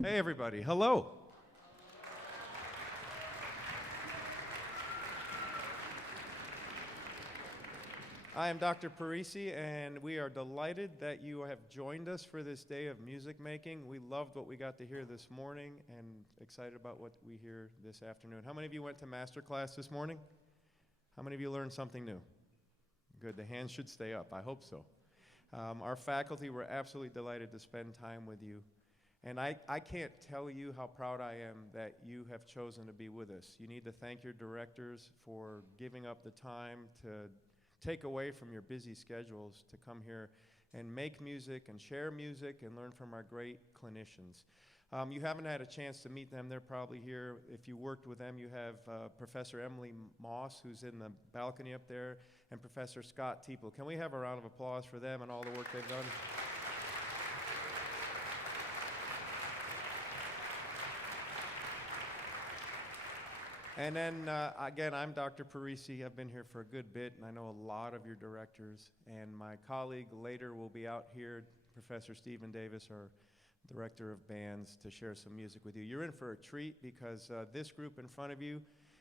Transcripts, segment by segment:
Hey, everybody. Hello. I am Dr. Parisi, and we are delighted that you have joined us for this day of music making. We loved what we got to hear this morning and excited about what we hear this afternoon. How many of you went to master class this morning? How many of you learned something new? Good. The hands should stay up. I hope so. Our faculty were absolutely delighted to spend time with you. And I can't tell you how proud I am that you have chosen to be with us. You need to thank your directors for giving up the time to take away from your busy schedules to come here and make music and share music and learn from our great clinicians. You haven't had a chance to meet them. They're probably here. If you worked with them, you have Professor Emily Moss, who's in the balcony up there, and Professor Scott Teeple. Can we have a round of applause for them and all the work they've done? And then, again, I'm Dr. Parisi. I've been here for a good bit, and I know a lot of your directors. And my colleague later will be out here, Professor Stephen Davis, our director of bands, to share some music with you. You're in for a treat because this group in front of you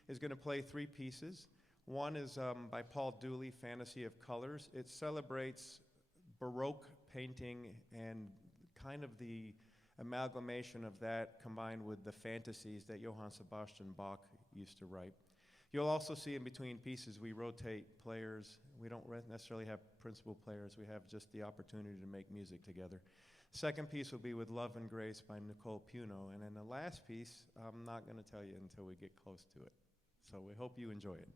is going to play three pieces. One is by Paul Dooley, Fantasy of Colors. It celebrates Baroque painting and kind of the amalgamation of that combined with the fantasies that Johann Sebastian Bach used to write. You'll also see in between pieces we rotate players. We don't necessarily have principal players. We have just the opportunity to make music together. Second piece will be with Love and Grace by Nicole Puno. And then the last piece, I'm not going to tell you until we get close to it. So we hope you enjoy it.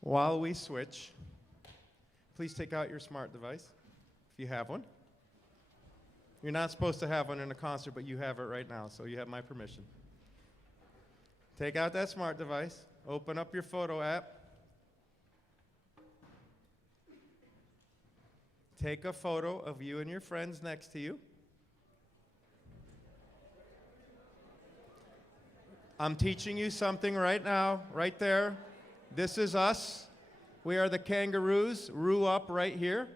While we switch, please take out your smart device, if you have one. You're not supposed to have one in a concert, but you have it right now, so you have my permission. Take out that smart device, open up your photo app, take a photo of you and your friends next to you. I'm teaching you something right now, right there. This is us. We are the Kangaroos, Roo up right here.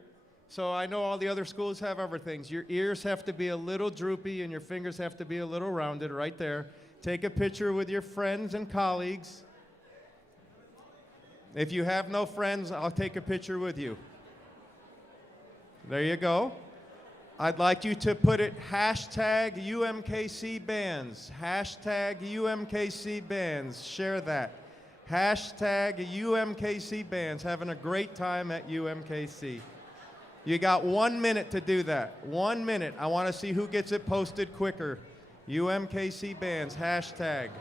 So I know all the other schools have other things. Your ears have to be a little droopy and your fingers have to be a little rounded right there. Take a picture with your friends and colleagues. If you have no friends, I'll take a picture with you. There you go. I'd like you to put it hashtag UMKC bands. Hashtag UMKC bands. Share that. Hashtag UMKC bands. Having a great time at UMKC. You got 1 minute to do that. 1 minute. I want to see who gets it posted quicker. UMKC bands. Hashtag. Did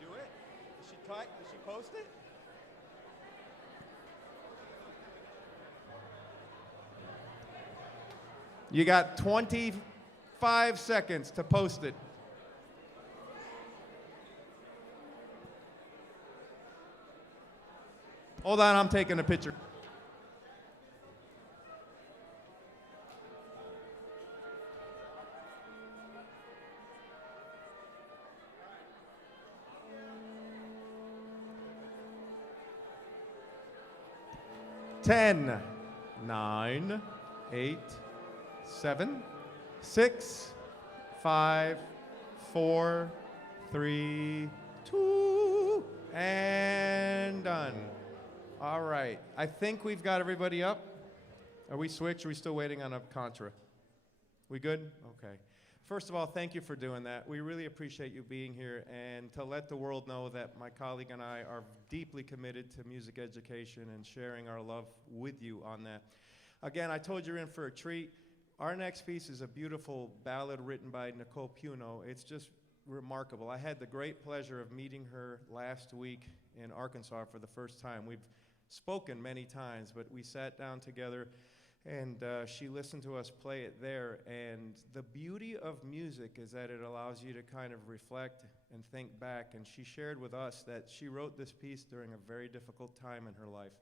you do it? Did she post it? You got 25 seconds to post it. Hold on, I'm taking a picture. Ten, 9, 8, 7, 6, 5, 4, 3, 2, and done. All right. I think we've got everybody up. Are we switched? Are we still waiting on a contra? We good? Okay. First of all, thank you for doing that. We really appreciate you being here and to let the world know that my colleague and I are deeply committed to music education and sharing our love with you on that. Again, I told you're in for a treat. Our next piece is a beautiful ballad written by Nicole Puno. It's just remarkable. I had the great pleasure of meeting her last week in Arkansas for the first time. We've spoken many times, but we sat down together and she listened to us play it there. And the beauty of music is that it allows you to kind of reflect and think back. And she shared with us that she wrote this piece during a very difficult time in her life.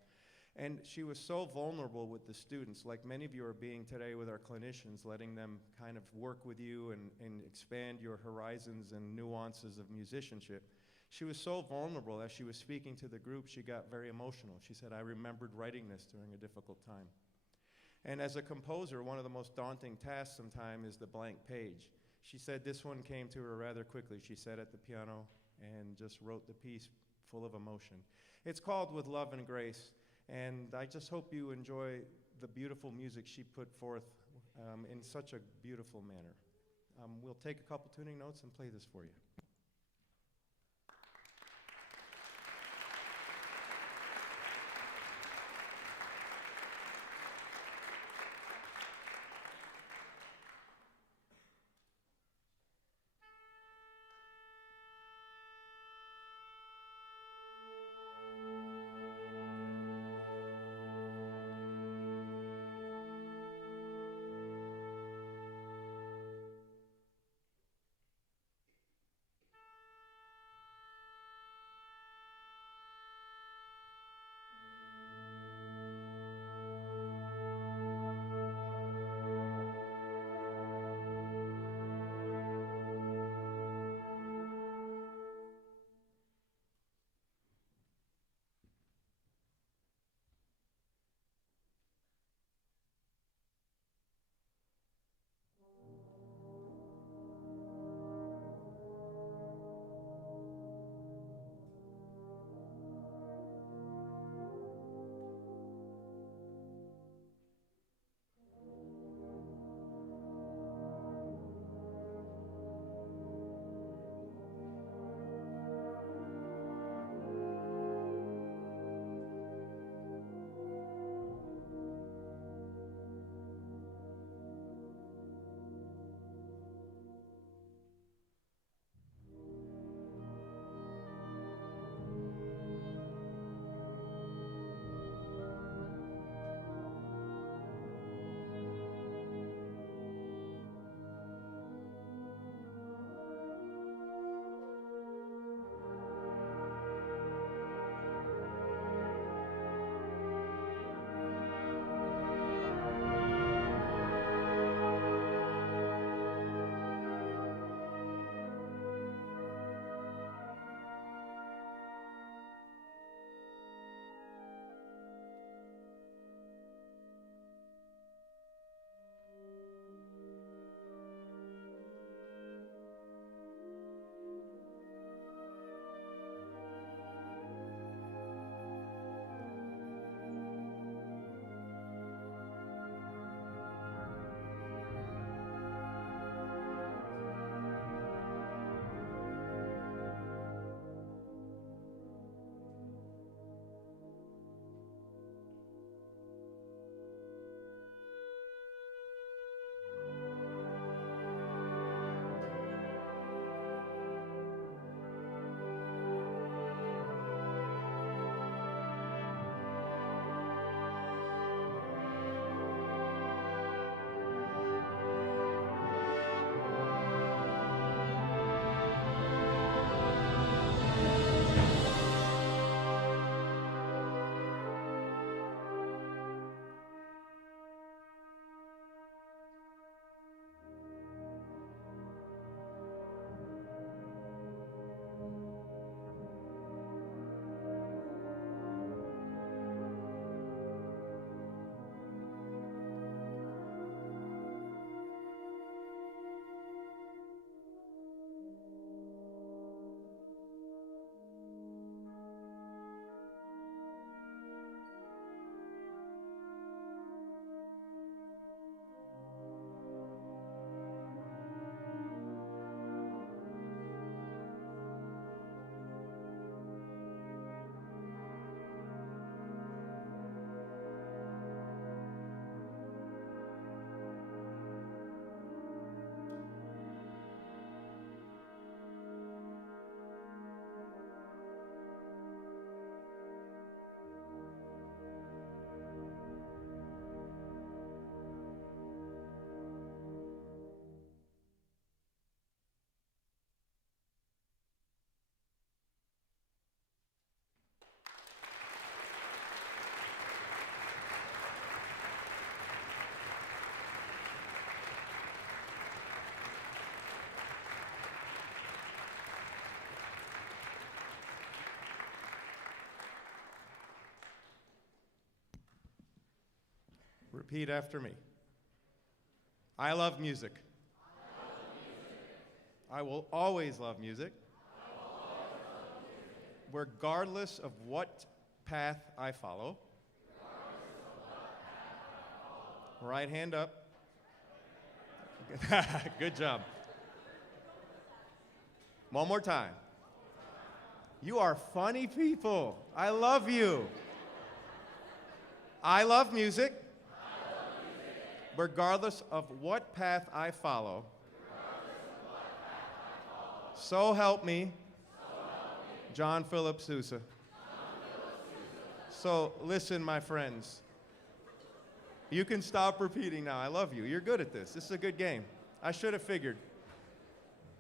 And she was so vulnerable with the students, like many of you are being today with our clinicians, letting them kind of work with you and expand your horizons and nuances of musicianship. She was so vulnerable. As she was speaking to the group, she got very emotional. She said, I remembered writing this during a difficult time. And as a composer, one of the most daunting tasks sometimes is the blank page. She said this one came to her rather quickly. She sat at the piano and just wrote the piece full of emotion. It's called With Love and Grace, and I just hope you enjoy the beautiful music she put forth in such a beautiful manner. We'll take a couple tuning notes and play this for you. Repeat after me. I love music. I will always love music, regardless of what path I follow. Right hand up. Good job. One more time. You are funny people. I love you. I love music, regardless of what path I follow. So help me, John Philip Sousa. So listen, my friends. You can stop repeating now. I love you. You're good at this. This is a good game. I should have figured.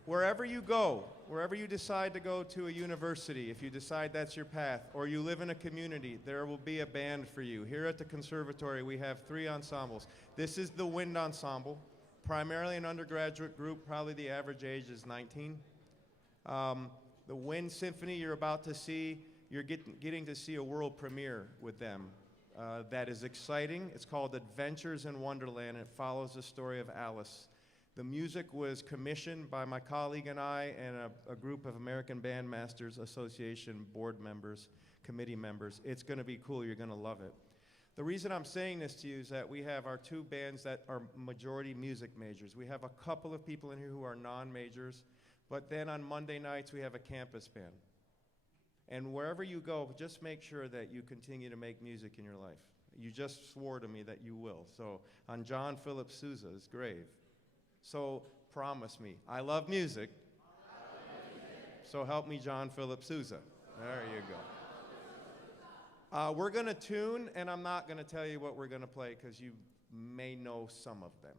Wherever you go, wherever you decide to go to a university, if you decide that's your path, or you live in a community, there will be a band for you. Here at the Conservatory, we have 3 ensembles. This is the Wind Ensemble, primarily an undergraduate group. Probably the average age is 19. The Wind Symphony you're about to see, you're getting to see a world premiere with them. That is exciting. It's called Adventures in Wonderland, and it follows the story of Alice. The music was commissioned by my colleague and I and a group of American Bandmasters Association board members, committee members. It's going to be cool. You're going to love it. The reason I'm saying this to you is that we have our 2 bands that are majority music majors. We have a couple of people in here who are non-majors, but then on Monday nights we have a campus band. And wherever you go, just make sure that you continue to make music in your life. You just swore to me that you will. So on John Philip Sousa's grave. So promise me, I love music. So help me, John Philip Sousa. There you go. We're going to tune, and I'm not going to tell you what we're going to play because you may know some of them.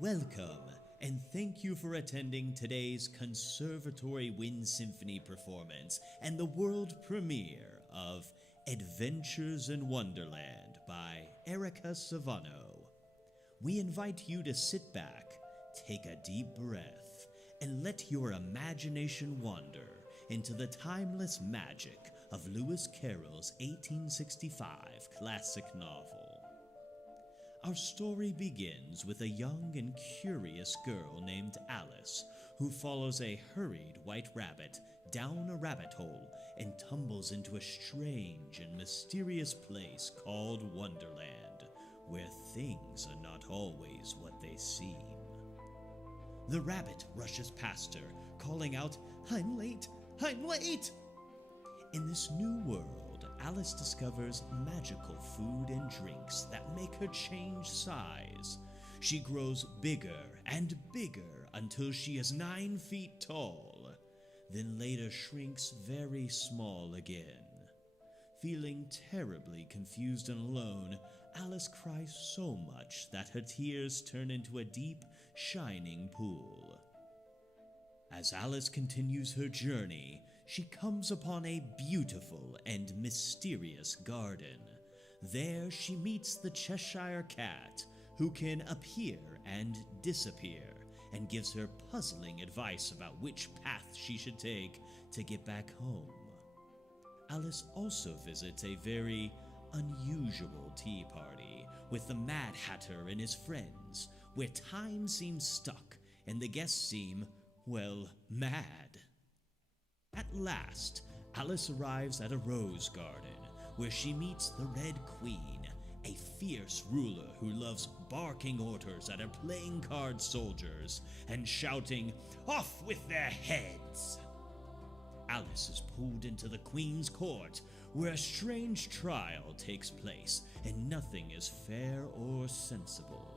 Welcome, and thank you for attending today's Conservatory Wind Symphony performance and the world premiere of Adventures in Wonderland by Erica Savano. We invite you to sit back, take a deep breath, and let your imagination wander into the timeless magic of Lewis Carroll's 1865 classic novel. Our story begins with a young and curious girl named Alice who follows a hurried white rabbit down a rabbit hole and tumbles into a strange and mysterious place called Wonderland, where things are not always what they seem. The rabbit rushes past her, calling out, "I'm late! I'm late!" In this new world, Alice discovers magical food and drinks that make her change size. She grows bigger and bigger until she is 9 feet tall, then later shrinks very small again. Feeling terribly confused and alone, Alice cries so much that her tears turn into a deep, shining pool. As Alice continues her journey, she comes upon a beautiful and mysterious garden. There she meets the Cheshire Cat, who can appear and disappear, and gives her puzzling advice about which path she should take to get back home. Alice also visits a very unusual tea party with the Mad Hatter and his friends, where time seems stuck and the guests seem, well, mad. At last, Alice arrives at a rose garden, where she meets the Red Queen, a fierce ruler who loves barking orders at her playing card soldiers and shouting, "Off with their heads!" Alice is pulled into the Queen's court, where a strange trial takes place and nothing is fair or sensible.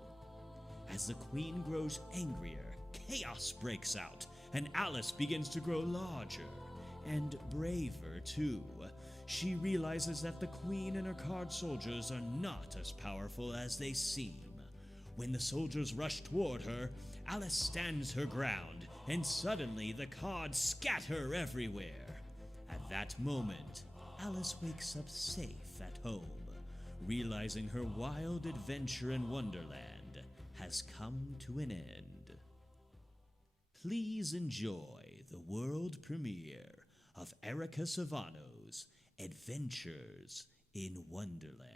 As the Queen grows angrier, chaos breaks out, and Alice begins to grow larger and braver too. She realizes that the Queen and her card soldiers are not as powerful as they seem. When the soldiers rush toward her, Alice stands her ground, and suddenly the cards scatter everywhere. At that moment, Alice wakes up safe at home, realizing her wild adventure in Wonderland has come to an end. Please enjoy the world premiere of Erica Savano's Adventures in Wonderland.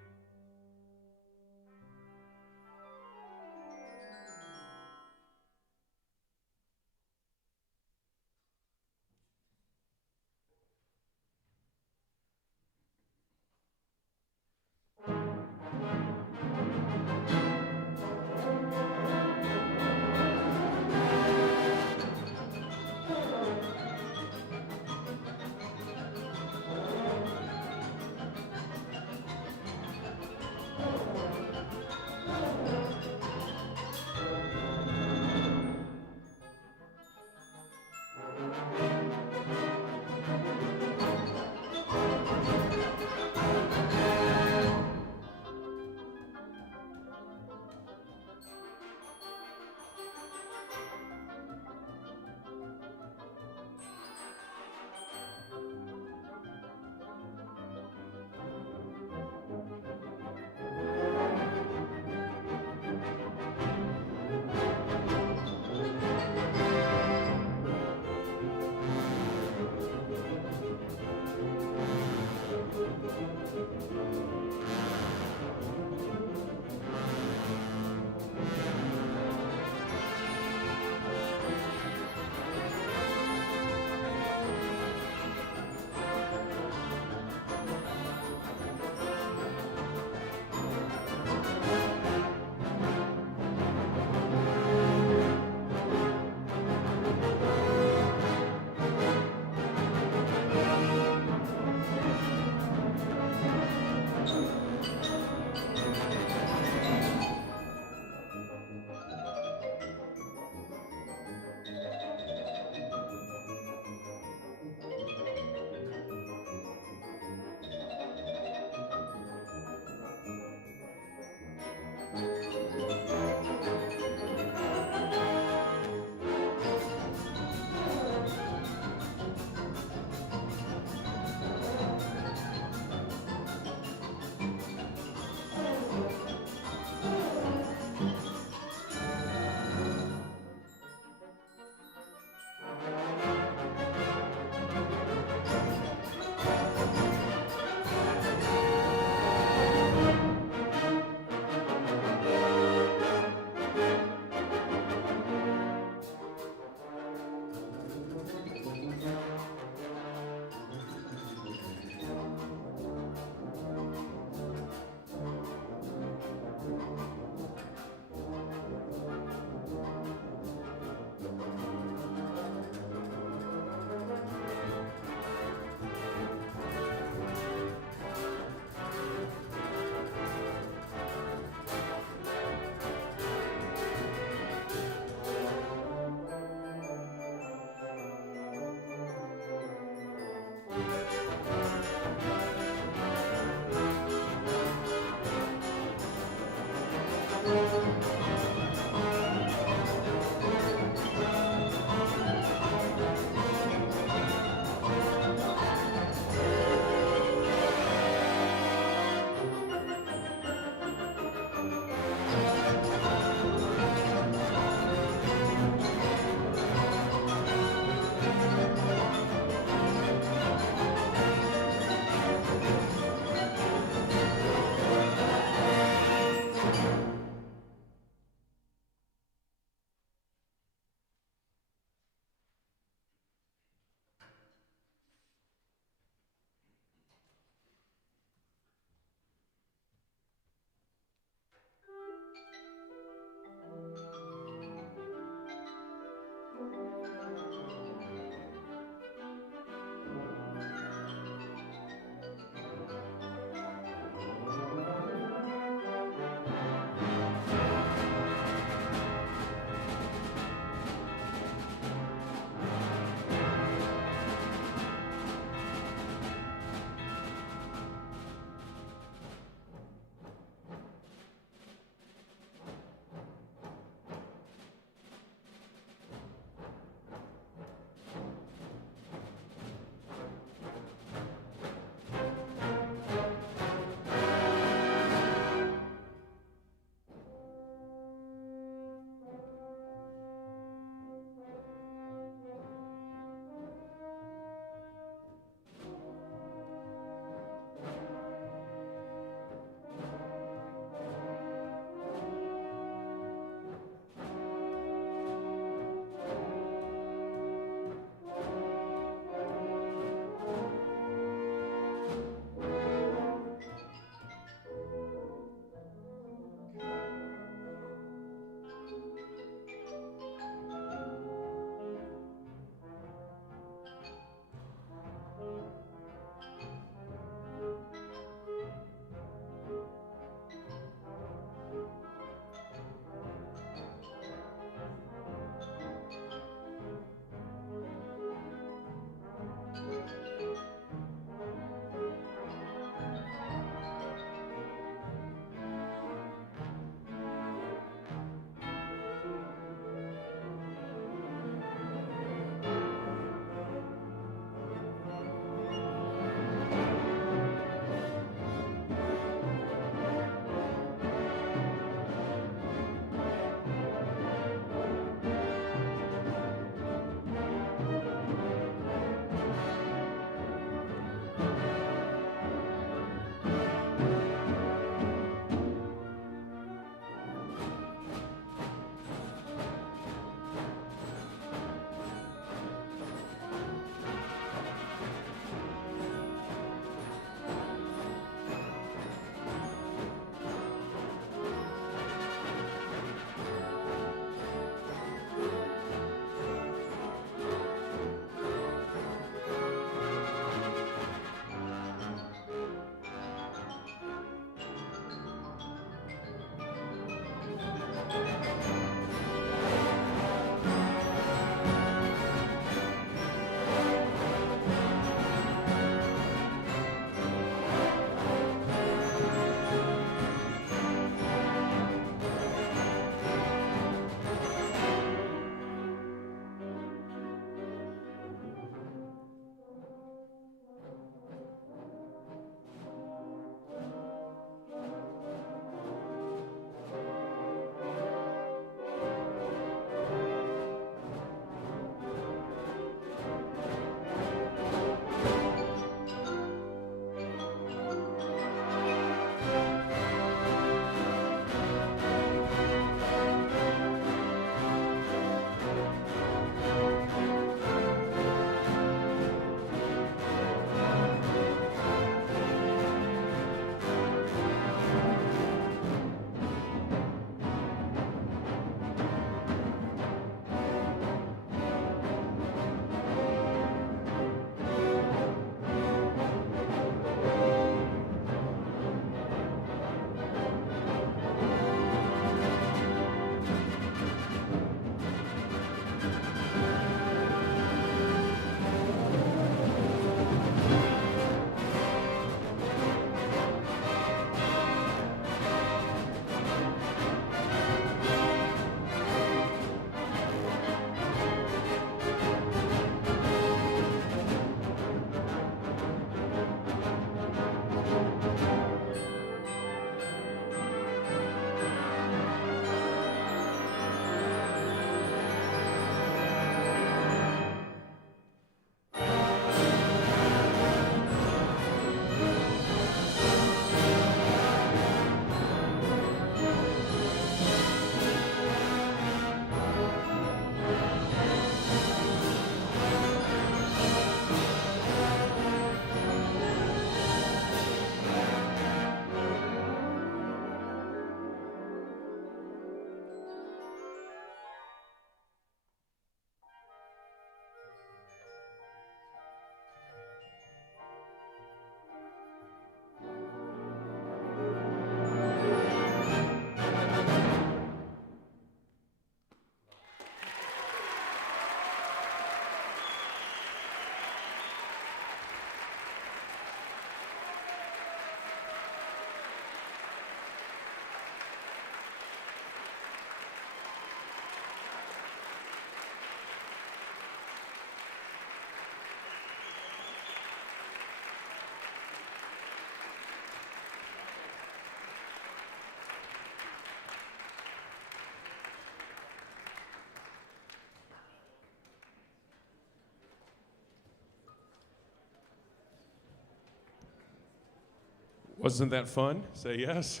Wasn't that fun? Say yes.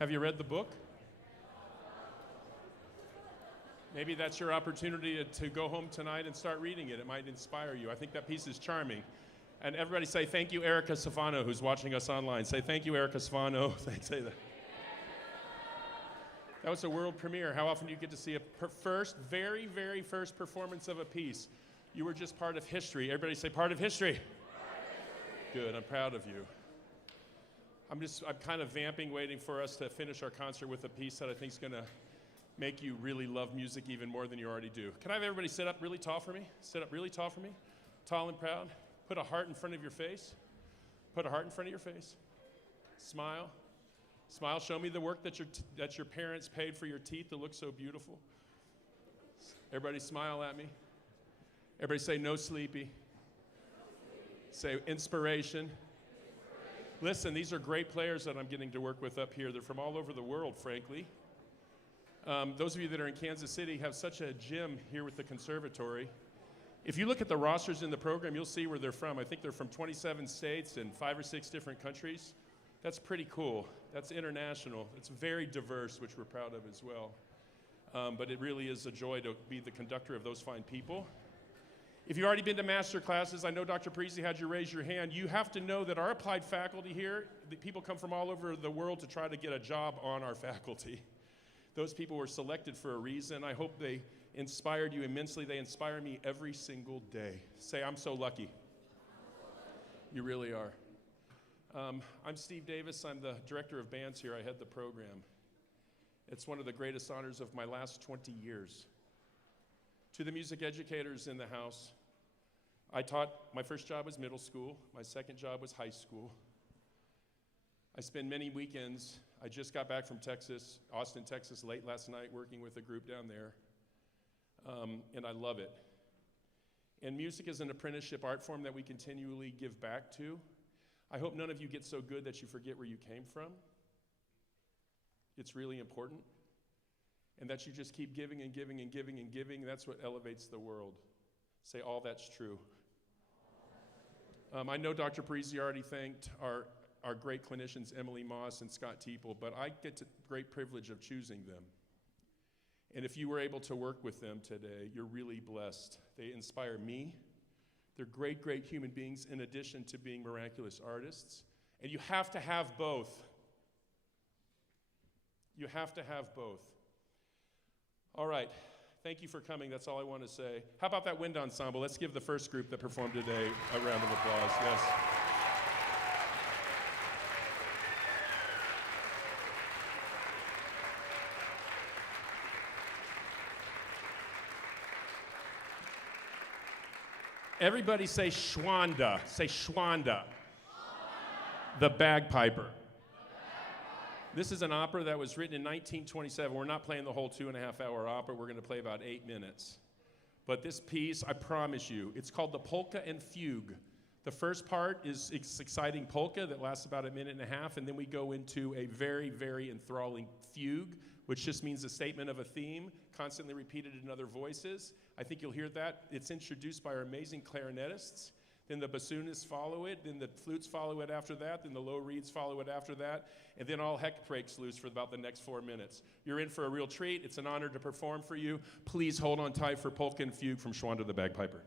Have you read the book? Maybe that's your opportunity to go home tonight and start reading it. It might inspire you. I think that piece is charming. And everybody say thank you, Erica Savano, who's watching us online. Say thank you, Erica Savano. Say that. That was a world premiere. How often do you get to see a very, very first performance of a piece? You were just part of history. Everybody say part of history. Good, I'm proud of you. I'm kind of vamping, waiting for us to finish our concert with a piece that I think is going to make you really love music even more than you already do. Can I have everybody sit up really tall for me? Sit up really tall for me. Tall and proud. Put a heart in front of your face. Put a heart in front of your face. Smile. Smile. Show me the work that your parents paid for your teeth to look so beautiful. Everybody smile at me. Everybody say no sleepy. Say inspiration. Listen, these are great players that I'm getting to work with up here. They're from all over the world, frankly. Those of you that are in Kansas City have such a gym here with the Conservatory. If you look at the rosters in the program, you'll see where they're from. I think they're from 27 states and 5 or 6 different countries. That's pretty cool. That's international. It's very diverse, which we're proud of as well. But it really is a joy to be the conductor of those fine people. If you've already been to master classes, I know Dr. Parisi had you raise your hand. You have to know that our applied faculty here, the people come from all over the world to try to get a job on our faculty. Those people were selected for a reason. I hope they inspired you immensely. They inspire me every single day. Say, I'm so lucky. You really are. I'm Steve Davis. I'm the director of bands here. I head the program. It's one of the greatest honors of my last 20 years. To the music educators in the house, my first job was middle school. My second job was high school. I spend many weekends. I just got back from Texas, Austin, Texas, late last night, working with a group down there. And I love it. And music is an apprenticeship art form that we continually give back to. I hope none of you get so good that you forget where you came from. It's really important. And that you just keep giving and giving and giving and giving. That's what elevates the world. Say, all that's true. I know Dr. Parisi already thanked our great clinicians, Emily Moss and Scott Teeple, but I get the great privilege of choosing them. And if you were able to work with them today, you're really blessed. They inspire me. They're great, great human beings in addition to being miraculous artists. And you have to have both. You have to have both. All right, thank you for coming. That's all I want to say. How about that wind ensemble? Let's give the first group that performed today a round of applause. Yes. Everybody say Schwanda. Say Schwanda. The Bagpiper. This is an opera that was written in 1927. We're not playing the whole 2.5-hour opera. We're going to play about 8 minutes. But this piece, I promise you, it's called the Polka and Fugue. The first part is exciting polka that lasts about 1.5 minutes, and then we go into a very, very enthralling fugue, which just means a statement of a theme, constantly repeated in other voices. I think you'll hear that. It's introduced by our amazing clarinetists. Then the bassoonists follow it, then the flutes follow it after that, then the low reeds follow it after that, and then all heck breaks loose for about the next 4 minutes. You're in for a real treat. It's an honor to perform for you. Please hold on tight for Polka and Fugue from Schwanda the Bagpiper.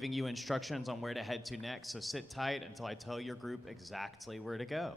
giving you instructions on where to head to next, so sit tight until I tell your group exactly where to go.